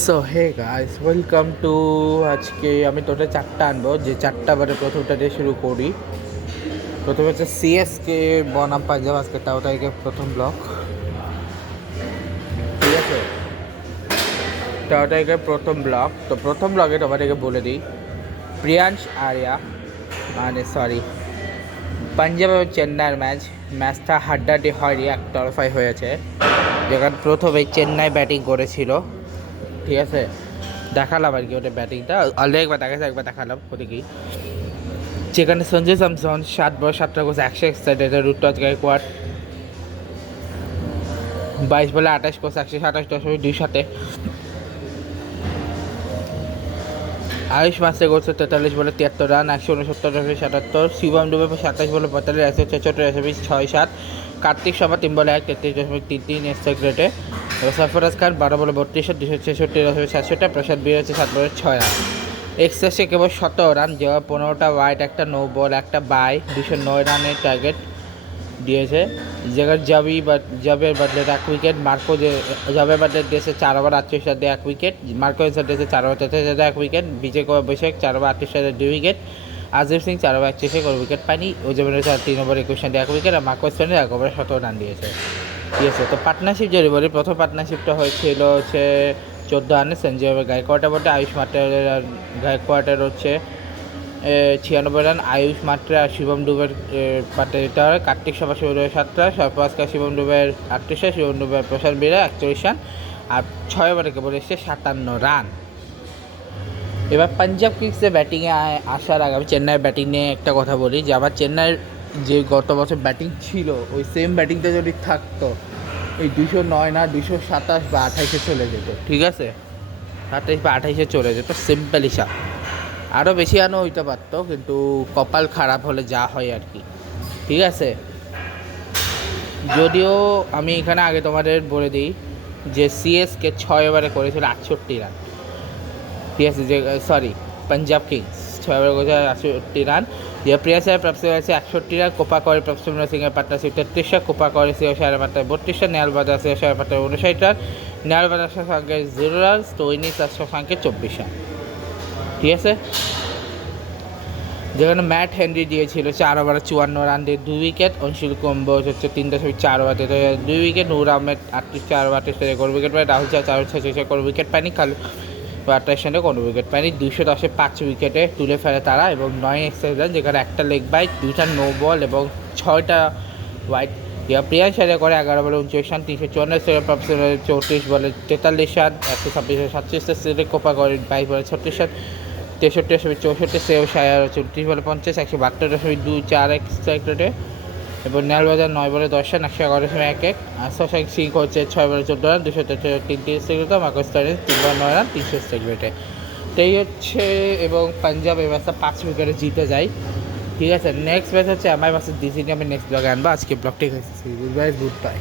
So hey guys, welcome to. আজকে আমি total চারটা আনবো, যে চারটা বারে প্রথমটা দিয়ে শুরু করি। প্রথমে হচ্ছে সিএসকে বনাম পাঞ্জাব, আজকে তাও তারিখে প্রথম ব্লক। ঠিক আছে, তাও তারিখে প্রথম ব্লক। তো প্রথম ব্লকে তোমাদেরকে বলে দিই, প্রিয়াংশ আর্যা সরি, পাঞ্জাব এবং চেন্নাইয়ের ম্যাচটা হাড্ডাহাড্ডি হয়নি, একতরফাই হয়েছে। যেখানে প্রথমে চেন্নাই ব্যাটিং করেছিল, ঠিক আছে, দেখালাম আর কি ওটা ব্যাটিংটা অলরেডি একবার দেখাচ্ছে, একবার দেখালাম ওটা কি। যেখানে সঞ্জু স্যামসন 7 বল 7 রান 161, ঋতুরাজ গায়কোয়াড় 22 বলে 28 করছে 127.2 আয়ুষ মাস্টার করছে 43 বলে 73 রান 169.77। শিবম ডুবে 27 বলে 45 176.6 কার্তিক শর্মা 3 বলে 33.33 স্ট্রাইক রেটে। এবার সরফরাজ খান 12 বলে 32 266.7। প্রসাদ বীর হচ্ছে 7 বলে 6 রান। এক্সেসে কেবল 17 রান, যেমন 15টা ওয়াইড, একটা নো বল, একটা বাই, 209 রানের টার্গেট দিয়েছে। যেখানে জবের বদলে 1 উইকেট, জবের বদলে দিয়েছে 4 ওভার 38 রান দিয়ে 1 উইকেট, মার্কো এন্সার দিয়েছে 4 over 33 run 1 wicket, Vijay Kumar Vyshak 4 over 38 run 2 wicket, Azim Singh 4 over 31 কোনো উইকেট পায়নি, ওজবের 3 ওভার 21 রান দিয়ে 1 উইকেট, আর মার্কো এন্সার 1 ওভার 17 রান দিয়েছে। ঠিক আছে, তো পার্টনারশিপ যদি বলি, প্রথম পার্টনারশিপটা হয়েছিল হচ্ছে 14 রানে সঞ্জয় গায়কোয়াড়ের বটে, আয়ুষ মাত্রার গায়কোয়াড়ের হচ্ছে 96 রান, আয়ুষ মাত্রা আর শিবম ডুবের পার্টনারটা হয়। কার্তিক শর্মা 7 রান, সরফরাজ খান শিবম ডুবের 38 রান, শিবম ডুবের প্রশান্ত বীরা 41 রান, আর 6 ওভারে কেবল এসছে 57 রান। এবার পাঞ্জাব কিংসে ব্যাটিংয়ে আসার আগে আমি চেন্নাইয়ের ব্যাটিং নিয়ে একটা কথা বলি, যে আমার চেন্নাইয়ের যে গত বছর ব্যাটিং ছিল, ওই সেম ব্যাটিংটা যদি থাকতো, এই 209 না 227 বা 28-এ চলে যেত। ঠিক আছে, 27 বা 28-এ চলে যেত, সিম্পল হিসাব। আরও বেশি আনো হইতে পারতো, কিন্তু কপাল খারাপ হলে যা হয় আর কি। ঠিক আছে, যদিও আমি এখানে আগে তোমাদের বলে দিই যে সিএসকে 6 ওভারে করেছিল 68 রান। ঠিক আছে, যে পাঞ্জাব কিংস 6 ওভারে করেছে 68 রান। যে প্রিয়াসার প্রাপ্ত হয়েছে 61 রান, কোপা করে প্রফেশনাল সিংয়ের পার্টনারশিপ 33 রান, কোপা করে সিও সাহের পার্টনার 32 রান, নেয়াল বাজার সিও সাহের পার্টনার 59 রান, নেয়াল বাজার সঙ্গে 0 রান, স্টোইনি তার সঙ্গে 24 রান। ঠিক আছে, যেখানে ম্যাট হেনরি দিয়েছিল 4 ওভারে 54 রান দিয়ে 2 উইকেট, অংশুল কুম্বোজ হচ্ছে 3.4 ওভার দিয়ে 2 উইকেট, নূর আহমেদ 4 ওভার 38 করে উইকেট পায়, রাহুল চার 4 করে উইকেট পায়নি, কালু 28 রানে কোনো উইকেট পায়নি, 210-এ 5 উইকেটে তুলে ফেলে তারা, এবং 9 এক্সট্রা রান, যেখানে একটা লেগ বাইট, 2টা নো বল এবং 6টা ওয়াইড। প্রিয়াংশ আর্যা করে 11 বলে 29 রান, 354 34 বলে 43 রান, 126 কোপা করে 22 বলে 36 রান, 63-64 সেও সায়ার 34 বলে 50, 172.24 স্ট্রাইক রেটে, এবং নেয়াল বাজার 9 বলে 10 রান, 111.11, আর শশাঙ্ক সিং হচ্ছে 6 বলে 14 রান, 233 স্ট্রাইক রেটে, মার্কো স্টাইনিস 3 বলে 9 রান, 300 স্ট্রাইক রেটে। তো এই হচ্ছে, এবং পাঞ্জাব এই ম্যাচটা 5 উইকেটে জিতে যায়। ঠিক আছে, নেক্সট ম্যাচ হচ্ছে আমার ভার্সেস ডিসি নিয়ে আমি নেক্সট ব্লগে আনবো। আজকে ব্লগটি হয়েছে, গুড বাই।